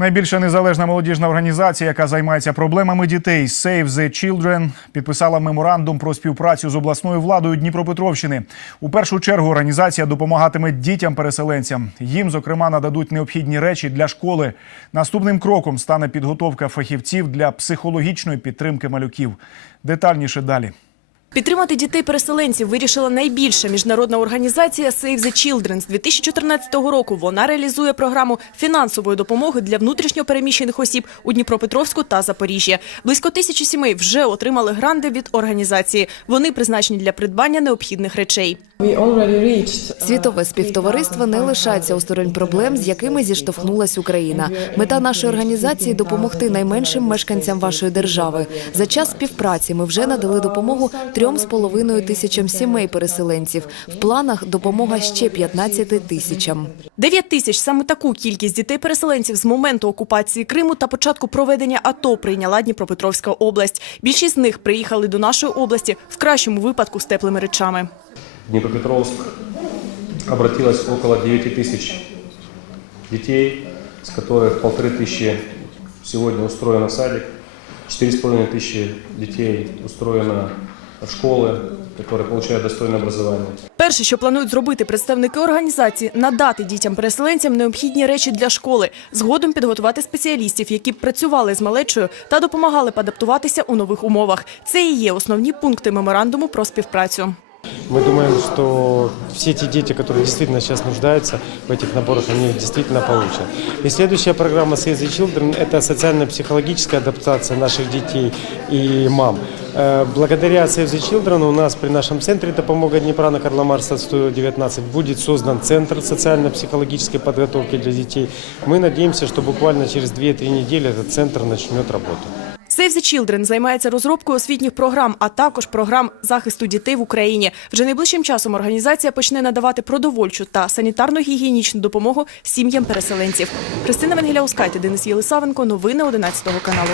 Найбільша незалежна молодіжна організація, яка займається проблемами дітей Save the Children, підписала меморандум про співпрацю з обласною владою Дніпропетровщини. У першу чергу організація допомагатиме дітям-переселенцям. Їм, зокрема, нададуть необхідні речі для школи. Наступним кроком стане підготовка фахівців для психологічної підтримки малюків. Детальніше далі. Підтримати дітей-переселенців вирішила найбільша міжнародна організація Save the Children. З 2014 року вона реалізує програму фінансової допомоги для внутрішньопереміщених осіб у Дніпропетровську та Запоріжжі. Близько тисячі сімей вже отримали гранди від організації. Вони призначені для придбання необхідних речей. Світове співтовариство не лишається осторонь проблем, з якими зіштовхнулась Україна. Мета нашої організації допомогти найменшим мешканцям вашої держави. За час співпраці ми вже надали допомогу трьом з половиною тисячам сімей переселенців. В планах допомога ще 15 тисячам. 9 тисяч саме таку кількість дітей-переселенців з моменту окупації Криму та початку проведення АТО прийняла Дніпропетровська область. Більшість з них приїхали до нашої області в кращому випадку з теплими речами. В Днепропетровск обратилось около 9 тысяч детей, с которых полторы тысячи сегодня устроено в садик, четыре с половиной тысячи детей устроено в школы, которые получают достойное образование. Перше, що планують зробити представники організації, надати дітям-переселенцям необхідні речі для школи, згодом підготувати спеціалістів, які б працювали з малечою та допомагали б адаптуватися у нових умовах. Це і є основні пункти меморандуму про співпрацю. Мы думаем, что все те дети, которые действительно сейчас нуждаются в этих наборах, они их действительно получат. И следующая программа Save the Children – это социально-психологическая адаптация наших детей и мам. Э, Благодаря Save the Children у нас при нашем центре «Допомога Днепра» на Карла Марса 119 будет создан центр социально-психологической подготовки для детей. Мы надеемся, что буквально через 2-3 недели этот центр начнет работу. Save the Children займається розробкою освітніх програм, а також програм захисту дітей в Україні. Вже найближчим часом організація почне надавати продовольчу та санітарно-гігієнічну допомогу сім'ям переселенців. Христина Венгеляускайте, Денис Єлисавенко. Новини 11 каналу.